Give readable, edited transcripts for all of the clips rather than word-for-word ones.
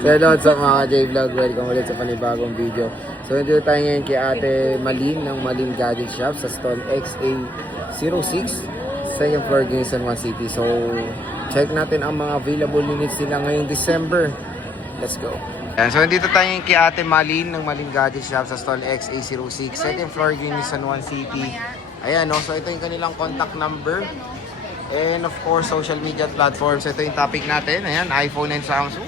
So hello sa mga J-Vlog, welcome ulit sa panibagong video. So nandito tayo ngayon kay Ate Malin ng Malin Gadget Shop sa stall XA06, second floor, San Juan City. So check natin ang mga available units nila ngayong December. Let's go. Yan, so nandito tayo ngayon kay Ate Malin ng Malin Gadget Shop sa stall XA06, second floor, San Juan City. Ayan, no? So ito yung kanilang contact number. And of course, social media platforms. Ito yung topic natin. Ayan, iPhone and Samsung.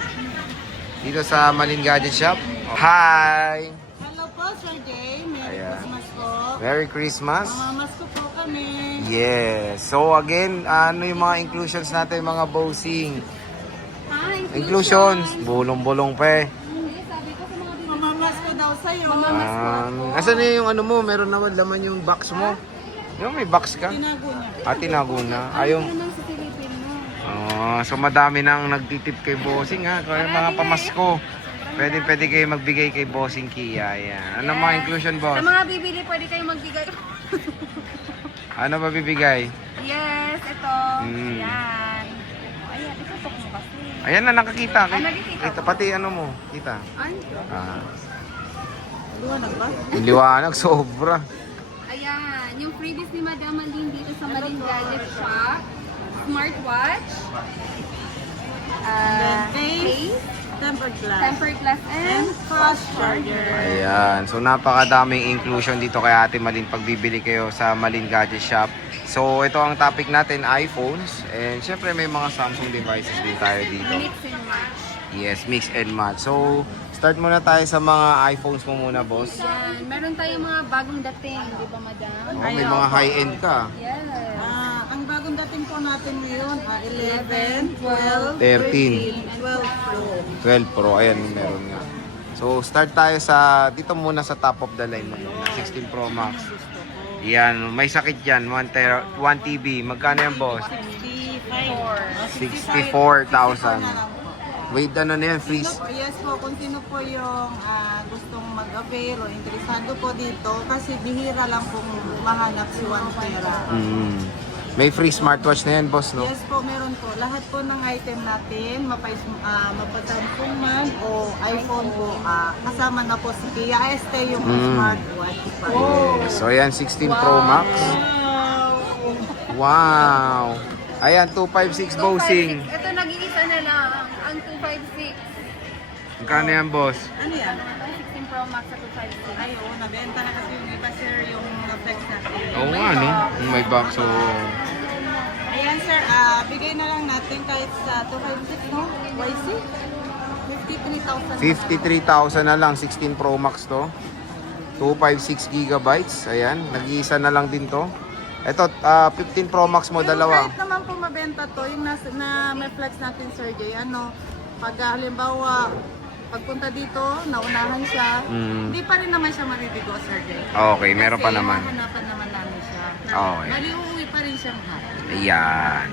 Dito sa Malin Gadget Shop. Hi! Hello po, Sir Jay. Merry Christmas po. Merry Christmas. Mamasko po kami. Yes. So again, ano yung mga inclusions natin, mga bossing? Inclusions. Bulong-bulong pa eh. Mamamasko daw sa'yo. Asan na yung ano mo? Meron naman laman yung box mo. Yung may box ka? Tinago niya. Tinago na. Ayun. So madami nang nagtitip kay bossing ha. Kaya mga pamasko. Pwede kayo magbigay kay bossing Kia. Yan. Ano mga inclusion, boss? Sa mga bibili, pwede kayong magbigay. Ano ba bibigay? Yes, ito. Yan. Ayan, itutok mo kasi. Ayan na, nakakita. Nakikita Kita, pati ano mo, kita. Ay, Liwanag ba? Yung liwanag, sobra. ayan. Yung freebies ni Madam Malin dito sa Malin Gadget Shop. Smartwatch. Case. Tempered glass. Tempered glass and fast charger. Ayan. So napakadaming inclusion dito kay Ate Malin pag bibili kayo sa Malin Gadget Shop. So ito ang topic natin, iPhones. And syempre may mga Samsung devices din tayo dito. mix and match. Yes, mix and match. So start muna tayo sa mga iPhones mo muna, boss. Yan. Meron tayong mga bagong dating, di ba, Madam? May mga high-end ka. Yes. Ang bagong dating po natin ngayon, 11, 12, 13. 12 Pro. 12 Pro, ayan, meron nga. So, start tayo sa, dito muna sa top of the line mo muna, 16 Pro Max. Yan, may sakit yan, 1 TB. Magkano yan, boss? 64,000. Wait, ano na yan, freeze? Yes po, kung sino po yung gustong mag-avail o interesado po dito, kasi bihira lang pong mahanap si 1 Tera. May free smartwatch na yan, boss, no? Yes po, meron po. Lahat po ng item natin, mapa-Samsung man o iPhone po, kasama na po si Kia ST yung smartwatch. So, ayan, 16 Pro Max. Wow! Ayan, 256 bossing. Ito, nag-iisa na lang. Ang 256. Magkano yan, boss? Ano yan? Ang 16 Pro Max sa 256. Ay, oo, nabenta na kasi yung iba, sir, yung flex natin. Oo nga, no? May box, so... Ayan, sir, bigay na lang natin kahit sa 256, no? YC? 53,000. 53,000 na lang, 16 Pro Max to. 256 gigabytes. Ayan, nag-iisa na lang din to. Ito, 15 Pro Max mo, dalawa. Kahit naman po mabenta to, yung na may flex natin, Sir Jay, pag halimbawa, pagpunta dito, naunahan siya, hindi pa rin naman siya maribigo, Sir Jay. Okay, meron pa Kasi naman. hahanapan naman namin siya. Okay. Maliuwi pa rin siyang happy. Ayan.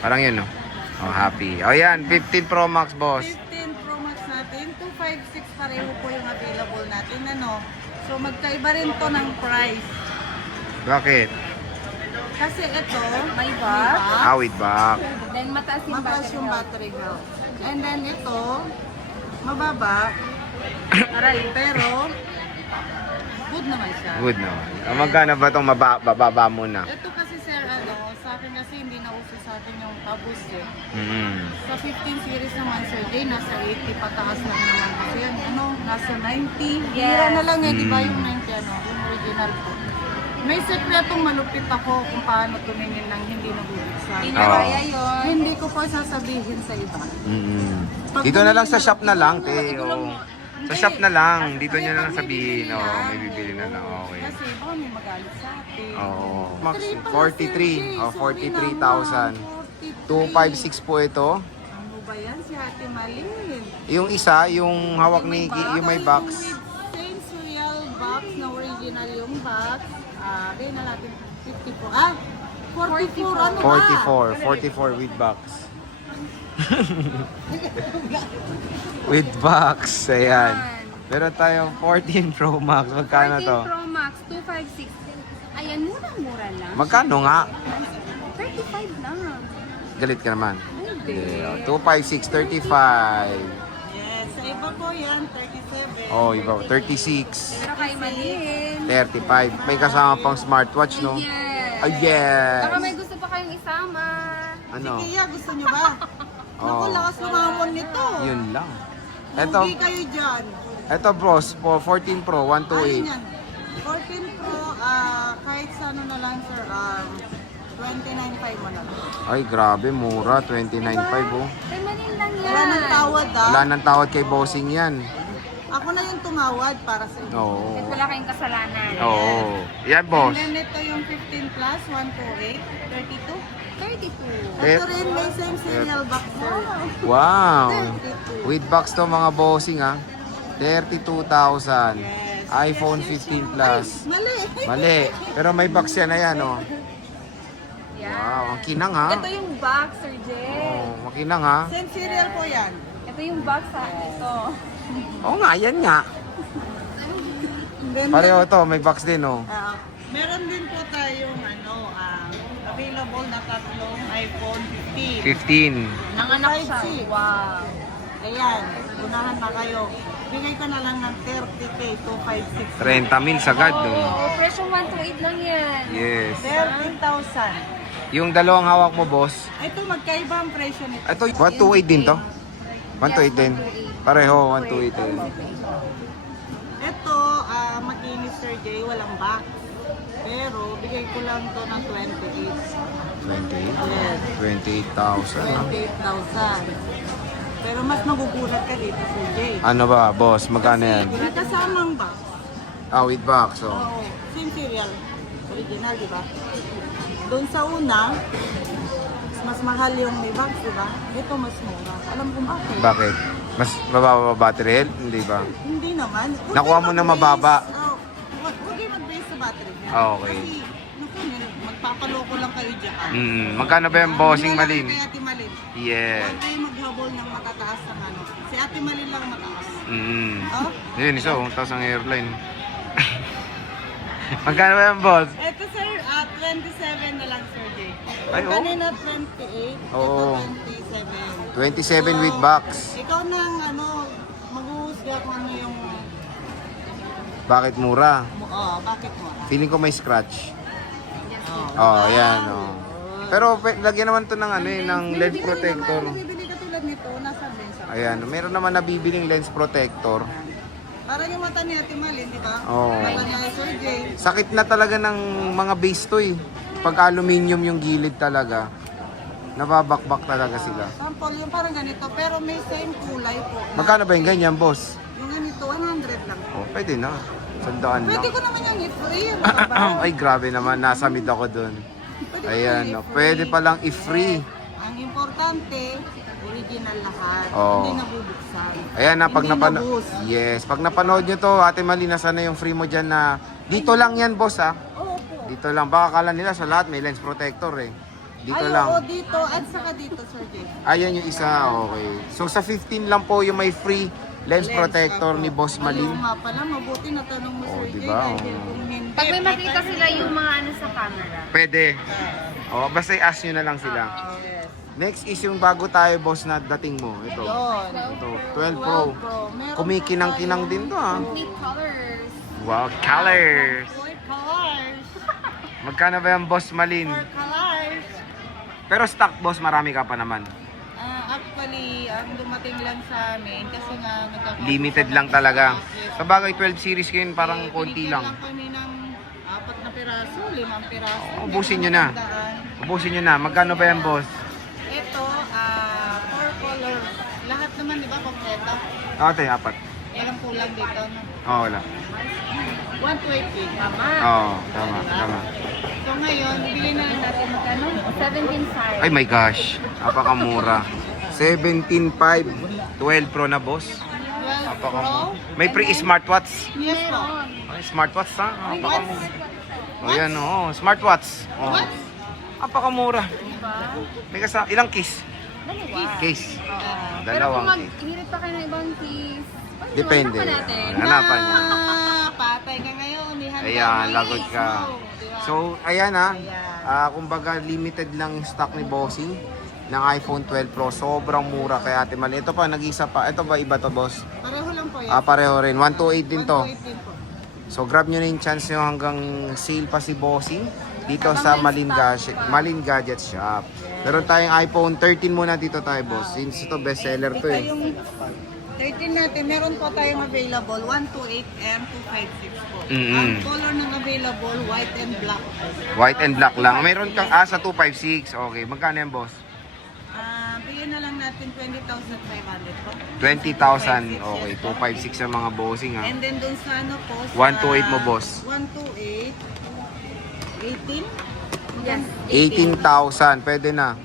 Parang yun, no? Oh, happy. O yan, 15 Pro Max, boss. 15 Pro Max natin, 256 pareho po yung available natin, So, magkaiba rin to ng price. Bakit? Kasi ito, May box. With back. Then, mataas yung mataas battery yung health. battery health. And then ito, mababa. Aray, pero good naman siya. Good naman. Magkano ba itong bababa muna? Ito kasi, sir, sa akin kasi hindi na uso sa atin yung tabus eh. Sa 15 series naman, sir, nasa 80 pataas lang naman. Kasi yan, nasa 90. Hira na lang di ba yung 90, yung original po. May sekretong malupit ako kung paano tumingin ng hindi nabubuksan. Hindi na kaya yun. Hindi ko po sasabihin sa iba. Dito na lang sa shop na lang, te. Oh. Sa shop na lang. Dito nyo na lang sabihin. May bibili na lang. Okay. Kasi baka may magalit sa atin. Max 43. 43,000. 256 po ito. Ano ba yan si Ate Malin? Yung isa, yung hawak ni yung may box. Same serial box na original yung box. Kaya na natin 54. 44. Ano ba? 44 with box. With box. Ayan. Meron tayong 14 Pro Max. Magkano to? 14 Pro Max, 256. Ayan, murang-mura lang. Magkano nga? 35 lang. Galit ka naman. Hindi. 256, 35. Yes. ko yan, 37. Oh, iba. 36. Pero kay Malin. 35. May kasama pang smartwatch, no? Yes. Oh, yes. Baka may gusto pa kayong isama. Ano? Kia, gusto nyo ba? Naku, Oh, lakas lumamon nito. yun lang. Lugi kayo dyan. Ito bros, for 14 Pro, Ayun 128. yan. 14 Pro, kahit sa ano na lang sir, 29.5 mo na lang. Ay, grabe, mura. 29.5 oh. Kay Malin lang yan. Wala nang tawad Wala nang tawad kay bossing yan. Ako na yung tumawad para sa inyo. Oo. Kahit wala kayong kasalanan. Oo. Yan, boss. And then ito yung 15 plus, 128, 32. 32. Eh, Ito rin may same serial box sir. wow. 32. With box to mga bossing ha. 32,000. Yes. iPhone 15 Plus. Mali. Mali. Pero may box yan, ayan oh. Yan. Wow, ang kinang ha. Ito yung box, Sir Jay. Oh, makinang ha. Same serial po yan. Ito yung box ha. Ito. Oo nga, yan nga. And then, Pareho to, may box din oh. meron din po tayong available na tatlong iPhone 15. 15. Nanganak siya. 5G. Wow. Ayan, unahan na kayo. Bigay ko na lang ng 30K to 56. 30 mil sagad no. Oo, presyo 128 lang yan. Yes. 13,000. Yung dalawang hawak mo, boss. Ito, magkaiba ang presyo nito. Ito, 128 din to? 128 din. Pareho, 128 din. Ito, makinis Sir Jay, walang box. Pero, bigay ko lang to ng 28. 28? Yes. 28,000. no? 28,000. Pero mas magugulat ka dito, Sir Jay. Ano ba, boss? Magkano yan? May kasamang box. Ah, with box. Oh. Oo, same serial. Original, di ba? Doon sa una, mas mahal yung may box, di ba? Ito mas mura. Alam ko bakit. Bakit? Mas mababa ba battery health? Hindi ba? Hindi naman. Huwag Nakuha kayo mo na mag-base. mababa. Oh, huwag kayo mag-base sa battery niya. Ah, okay. Kasi, naku, magpapaloko lang kayo dyan. Magkano ba yung bossing Wala Malin? kayo kay Ate Malin. Yes. Huwag kayo maghabol ng matataas ng ano. Si Ate Malin lang mataas. Oh? Yun, isa oh. Tapos ang airline. Magkano ba yung boss? Ito sir, 27 na lang Sir Jay. Ay, oh. Kanina 28, Oo. ito 27 with box. Ikaw nang maghuhusga kung ano yung, Bakit mura? bakit mo? Feeling ko may scratch. Oh, Yan oh. Pero lagyan naman to ng ng lens protector. Bibili ka tulad nito, nasa bensa. Ayan, meron naman nabibiling lens protector. Para yung mata ni Ate Malin, di ba? Oo. Mata ni Sir Jay. Sakit na talaga ng mga base to eh. Pag aluminium yung gilid talaga, nababakbak talaga sila. Sample, yung parang ganito, pero may same kulay po. Magkano ba yung ganyan, boss? Yung ganito, 100 lang. Oh, pwede na. Sandaan lang. Pwede ko naman yung i-free. Ano ba? Ay, grabe naman. Nasa mid ako dun. Pwede ko Ayan, yung no. i-free. Pwede palang i-free. Ang importante, original lahat. Oo. Hindi nabubuksan. Ayan na, pag Hindi napanood. nabus. Yes, pag napanood nyo to, Ate Mali, nasa na yung free mo dyan na dito lang yan, boss ha. Oo po. Dito lang. Baka kala nila sa lahat may lens protector eh. Dito Ay, lang. oo, dito. At saka dito, Sir Jay. Ayan yung isa, okay. So sa 15 lang po yung may free lens protector ako. ni Boss Ayaw Malin. nga pala, mabuti na tanong mo, Oo, Sir Jay. diba? Dahil kung hindi, Pag may makita sila yung mga ano sa camera. Pwede. Oh, basta i-ask nyo na lang sila. Yes. Next is yung bago tayo, boss, na dating mo. Ito. Yun. Ito, 12 Pro. Meron Kumikinang-kinang din to ha. Complete colors. Wow, colors. 4 colors. Magkano ba yung Boss Malin? 4 colors. Pero stock, boss, marami ka pa naman. Actually, ang dumating lang sa amin kasi nga nagkakaroon Limited sa lang mga talaga. stock, Sa bagay, 12 series ngayon, parang eh, konti binigyan lang. kami ng 4 na piraso, 5 piraso. Oo, ubusin nyo na. Tandaan. Ubusin nyo na. Magkano ba yan, boss? Ito, 4 colors. Lahat naman, di ba, kompleto? Ate, apat. Walang kulang dito, no? Oo, wala. 120. Tama. Oo, tama, tama. So ngayon, bibili na lang natin magkano? 17 size. Ay my gosh, napakamura. 17.5, 12 Pro na, boss. 12 Napakamura. Pro. May pre-smartwatch. Yes po. Ay, smartwatch ha? Napakamura. O yan, oo. Smartwatch. Oh. What? Napakamura. Diba? May kasama, ilang case? Dalawa. Case. Pero kung Dalawang case. maghirit pa kayo ng ibang keys, Depende. hanapan natin. Hanapan niya. Patay ka ngayon. Ihanda Ayan, mo lagot is. ka. No, di ba? So, ayan ha. Ayan. Kumbaga, limited lang yung stock ni Bossing ng iPhone 12 Pro. Sobrang mura kay Ate Mali. Ito pa, nag-isa pa. Ito ba iba to, boss? Pareho yan. pareho rin. 128 din to. 128 din po. So grab nyo na yung chance nyo hanggang sale pa si Bossing dito Habang sa may stock pa. Malin Gadget Shop. Meron tayong iPhone 13 muna dito tayo, boss. Since ito bestseller to Ito eh. yung 13 natin, meron po tayong available, 128M 256 po. Mm-mm. Ang color ng available, white and black. White and black lang. Meron kang sa 256. Okay, magkano yan, boss? Bigyan na lang natin 20,500 po. 20,000. Okay, 256 ang mga bossing ha. And then dun sa ano po, 128 mo, boss. 128, 18? Yes. 18,000. Pwede na.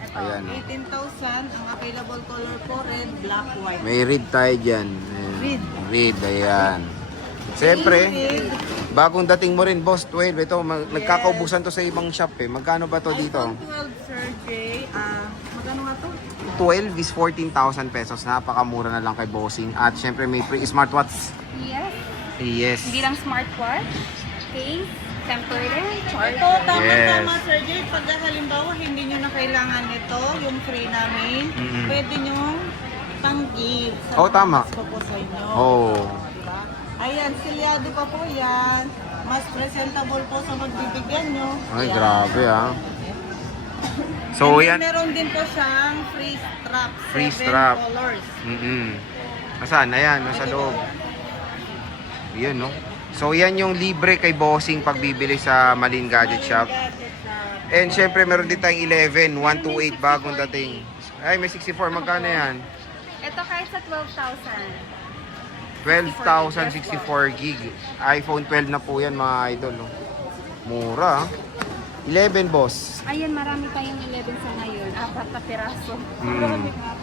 Ito, Ayan. 18,000. Ang available color po, red, black, white. May red tayo dyan. Ayan. Red. Red, ayan. Siyempre, Red. bagong dating mo rin, boss. 12. Ito, nagkakaubusan to sa ibang shop eh. Magkano ba to dito? iPhone 12, Sir Jay. Magkano nga to? 12 is 14,000 pesos. Napakamura na lang kay bossing. At syempre may free smartwatch. Yes. Yes. Hindi lang smartwatch, case, temper rin, Ito, charger. tama-tama, Sir Jay. Pag halimbawa, hindi nyo na kailangan nito, yung free namin, Mm-mm. pwede nyo pang-give sa Oh, tama. mas ko po sa inyo. Oh. Diba? Ayan, silyado pa po yan. Mas presentable po sa magbibigyan nyo. Ay, Ayan. grabe ah. So, And then yan. meron din po siyang free strap. Free 7 strap. colors. Nasaan? Ayan, nasa loob. Yan, no? So, yan yung libre kay bossing pag bibili sa Malin Gadget Shop. Gadget shop. And syempre, meron din tayong 11, 128 bagong dating. Ay, may 64. Magkano yan? Ito kahit sa 12,000. 12,064 gig. iPhone 12 na po yan, mga idol. No? Mura, ah. 11, boss. Ayan, marami tayong 11 sa ngayon. 4 na piraso.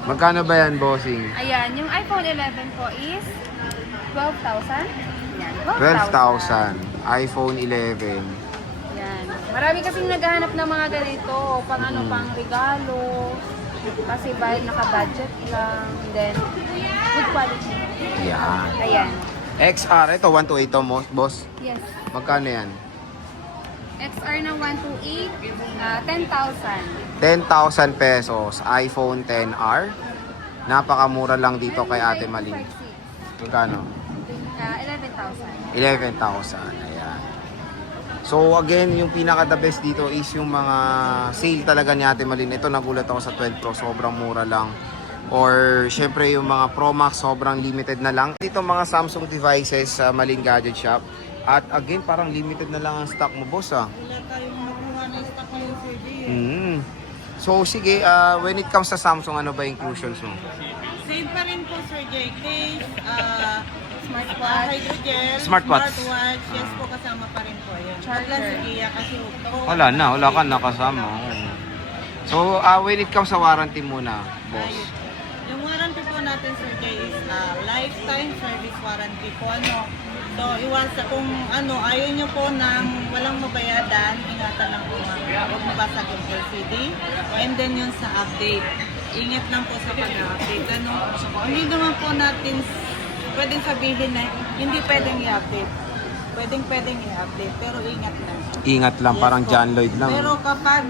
Magkano ba yan, bossing? Ayan, yung iPhone 11 po is 12,000. Yan, 12,000. iPhone 11. Yan. Marami kasing naghahanap ng mga ganito. Pang ano, pang regalo. Kasi by naka-budget lang. Then, good quality. Yan. Ayan. XR, ito 128 to, boss. Yes. Magkano yan? XR na 128, 10,000. 10,000 pesos. iPhone 10R. Napakamura lang dito kay Ate Malin. 1.56. Magkano? 11,000. 11,000. Ayan. So again, yung pinaka the best dito is yung mga sale talaga ni Ate Malin. Ito nagulat ako sa 12 Pro, sobrang mura lang. Or syempre yung mga Pro Max sobrang limited na lang. Dito mga Samsung devices sa Malin Gadget Shop. At again, parang limited na lang ang stock mo, boss ah. Wala tayong nakuha na stock ngayon, Sir Jay. So sige, when it comes sa Samsung, ano ba inclusions mo? Same pa rin po, Sir Jay. Case, hydrogel, Smartwatch. yes po, kasama pa rin po. Ayan. Charger. Wala si Gia kasi Wala na, wala ka nakasama. So when it comes sa warranty muna, boss. Yung warranty po natin, Sir Jay, is lifetime service warranty po. So, iwasan kung ayaw nyo po ng walang mabayadan, ingatan lang po huwag mabasag yung LCD. And then yung sa update, ingat lang po sa pag-update. Hindi naman po natin pwedeng sabihin na hindi pwedeng i-update. Pwedeng i-update, pero ingat lang. Ingat lang, parang po. John Lloyd lang. Pero kapag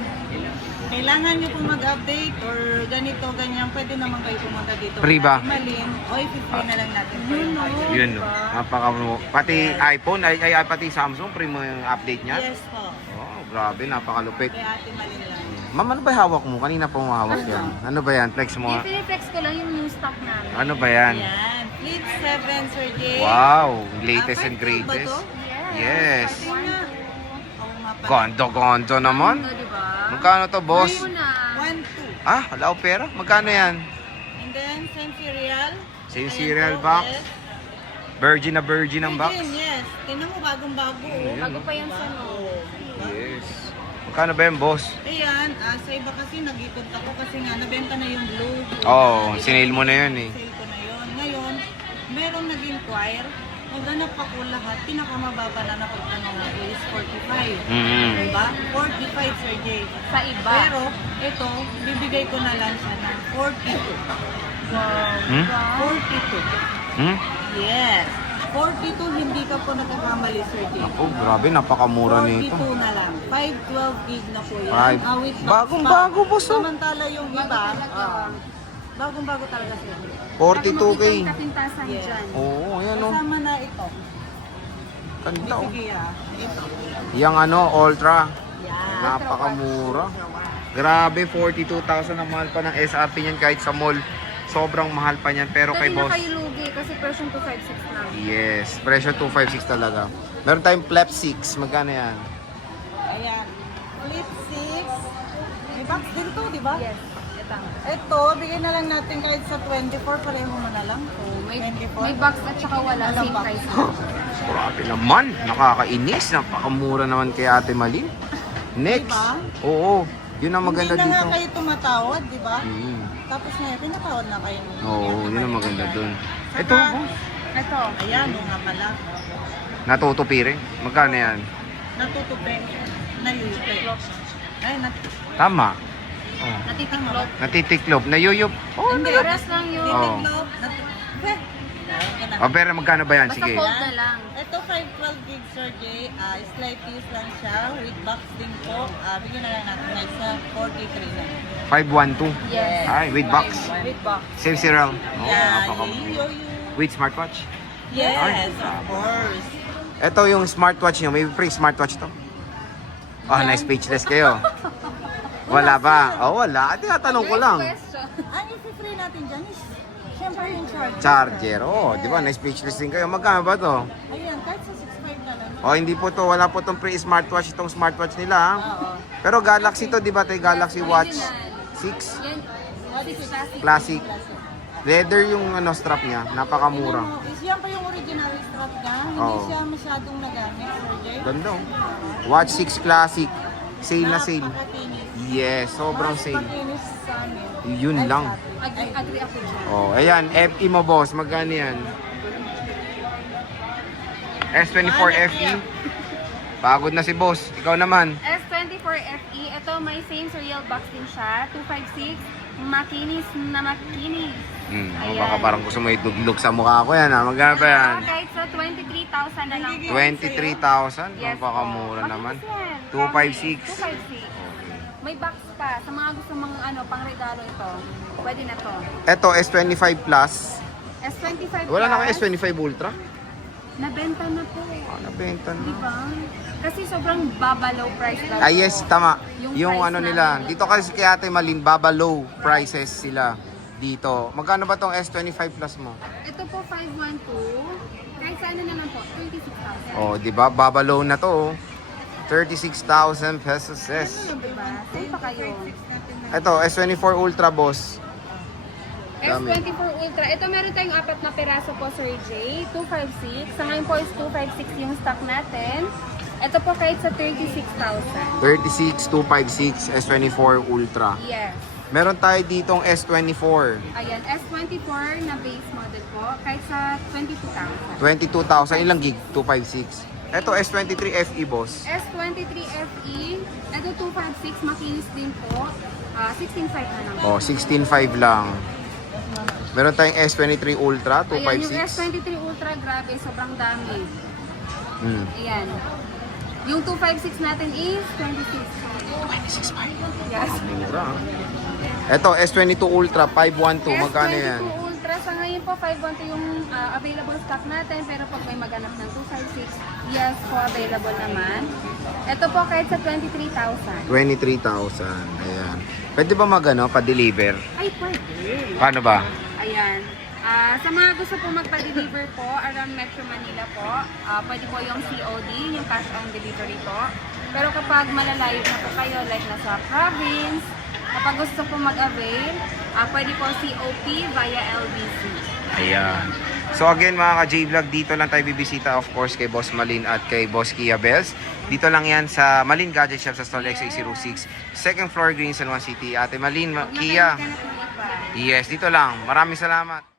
kailangan nyo po mag-update or ganito, ganyan, pwede naman kayo pumunta dito. Free ba? Malin, o i-free na lang natin po yung update. Yun, no. Pati iPhone, pati Samsung, free mo yung update niya? Yes po. Oh, grabe, napakalupit. Kaya Ate Malin lang. Ma'am, ano ba yung hawak mo? Kanina pa mo hawak yan. Ano ba yan? Flex mo. Yung piniflex ko lang yung new stock namin. Ano ba yan? Yan. Flip 7, Sir Jay. Wow, latest and 5.2 ba greatest. to? Yes. Pati na. Oo nga pala. Gondo naman. Ano, diba? Magkano to, boss? Muna. 1.2. Ah, wala akong pera. Magkano yan? And then, same cereal. Same Ayan cereal po, box. yes. Virgin na virgin ang box. Virgin, yes. Tingnan mo, bagong-bago. Bago pa yan sa no. Yes. Magkano ba yan, boss? Ayan, sa iba kasi nag-ikot ako kasi nga nabenta na yung blue. Oo, sinail mo na yun eh. Sale ko na yun. Ngayon, merong nag-inquire. Naghanap ako lahat. Pinakamababa na napagtanong ako is 45. Diba? 45, Sir Jay. Sa iba. Pero, ito, bibigay ko na lang siya ng 42. Hmm? 42. Hmm? Yes. 42, hindi ka po nagkakamali, Sir Jay. Oh, grabe, napakamura nito. 42 na lang. 512 gig na po yan. Five. With box Bagong pa. bago, boss, oh. Samantala yung iba, Bagong-bago talaga sir. 42K. Yung kapintasan Yes. dyan. Oo, ayan o. Kasama na ito. Ganda o. Sige ah. Ito. Yung ano, Ultra. Yan. Napakamura. Grabe, 42,000 ang mahal pa ng SRP niyan kahit sa mall. Sobrang mahal pa niyan. Pero kay Dali na boss, kayo lugi kasi version 256 lang. yes, presyo 256 talaga. Meron tayong Flap 6. Magkano yan? Ayan. Flip 6. May box din to, di ba? Yes. Ito. Ito, bigyan na lang natin kahit sa 24, pareho mo na lang. Oh, may 24. may box at saka wala. Walang Same box. price. Grabe naman. Nakakainis. Napakamura naman kay Ate Malin. Next. Diba? Oo. Yun ang maganda Hindi na dito. nga kayo tumatawad, di ba? Mm. Tapos ngayon, pinatawad na kayo. Oo, yun ang maganda dun. Ito, Saka- boss. Ito. Ayan, yung nga pala. Natutupi rin. Magkano yan? Natutupi. Nayuyupi. Ay, Tama. Oh. Natitiklop. Natitiklop. Nayuyup. Oh, Hindi. Paras lang yun. Oo. Titiklop. Oh, pero magkano ba yan? Basta Sige. fold na lang. Ito 512 gig Sir J, slight piece lang siya with box din po. Bigyan na lang natin guys sa 43 lang. 512. Yes. Ay, with box. With box. Same serial. Oh, Yeah, napakamura. With smartwatch. Yes, of course. Ito yung smartwatch nyo. May free smartwatch to. Oh, na-speechless kayo. Wala ba? Oh, wala. Tinatanong ko lang. Next question. Ang i-free natin dyan is syempre yung charger. Charger. Oh, di ba? Na-speechless din kayo. Magkano ba to? Ayan, kahit sa 6.5 na lang. Oh, hindi po to. Wala po tong free smartwatch. Itong smartwatch nila. Ha? Oo. Pero Galaxy to, di ba? Ito yung Galaxy Watch 6 Yan. Classic. Classic. Leather yung ano, strap niya. Napakamura. Tingnan mo, is yan pa yung original strap niya. Hindi Oo. siya masyadong nagamit, Sir J. Ganda oh. Watch 6 Classic. Sale na sale. Napakakinis. Yes, sobrang Mas sale. makinis sa amin. Yun Ay, lang. sa atin. Agree ako dyan. Oh, ayan. FE mo, boss. Magkano yan? S24 FE. Pagod na si boss. Ikaw naman. S24FE, ito may same serial box din siya. 256. Makinis na makinis. Oh, baka parang gusto mo iduglog sa mukha ko yan. Ha? Magkano ba yan? Kahit sa 23,000 na lang. 23,000? Yes Napakamura po. naman. Makinis yan. 256. 256. May box pa. Sa mga gusto mga pang regalo ito. Pwede na to. Ito, S25 Plus. S25 Wala na plus, kayo S25 Ultra? nabenta na po. Nabenta na. Diba? Kasi sobrang babalow price daw. Ah, yes, tama. Yung Yung price ano namin. nila. Dito kasi kay Ate Malin, baba low prices sila dito. Magkano ba tong S25 Plus mo? Ito po 512. Kahit sa ano na lang po, 26,000. Oh, di ba? Baba low na to. Oh. 36,000 pesos. Yes. Diba? Saan pa kayo? Ito, S24 Ultra, boss. Dami. S24 Ultra. Ito meron tayong 4 na peraso po, Sir J. 256. Sa ngayon po is 256 yung stock natin. Ito po kahit sa 36,000. 36, 256, S24 Ultra. Yes. Meron tayo ditong S24. Ayan, S24 na base model po. Kahit sa 22,000. 22,000. Ilang gig? 256. Ito, S23 FE, boss. S23 FE. Ito 256. Makinis din po. 16.5 na lang. Oh, 16.5 lang. Meron tayong S23 Ultra, Ayan, yung 256. S23 Ultra, grabe, sobrang dami. Hmm. Ayan. Yung 256 natin is 26. 26.5. Yes. Mura. Ito, S22 Ultra, 512. Magkano yan? S22 Ultra, sa ngayon po, 512 yung available stock natin. Pero pag may maganap ng 256, yes po, available naman. Ito po kahit sa 23,000. 23,000. Ayan. Pwede ba magano pa-deliver? Ay, pwede. Paano ba? Ayan. Sa mga gusto po magpa-deliver po around Metro Manila po, pwede po yung COD, yung cash on delivery po. Pero kapag malalayo na po kayo, like nasa province, kapag gusto po mag-avail, pwede po COP via LBC. Ayan. So again mga ka-J-Vlog, dito lang tayo bibisita of course kay Boss Malin at kay Boss Kia Bells. Dito lang yan sa Malin Gadget Shop sa Stall XA06, second floor, Green San Juan City. Ate Malin, Huwag na Kia. kayo maghanap ng iba. Yes, dito lang. Maraming salamat.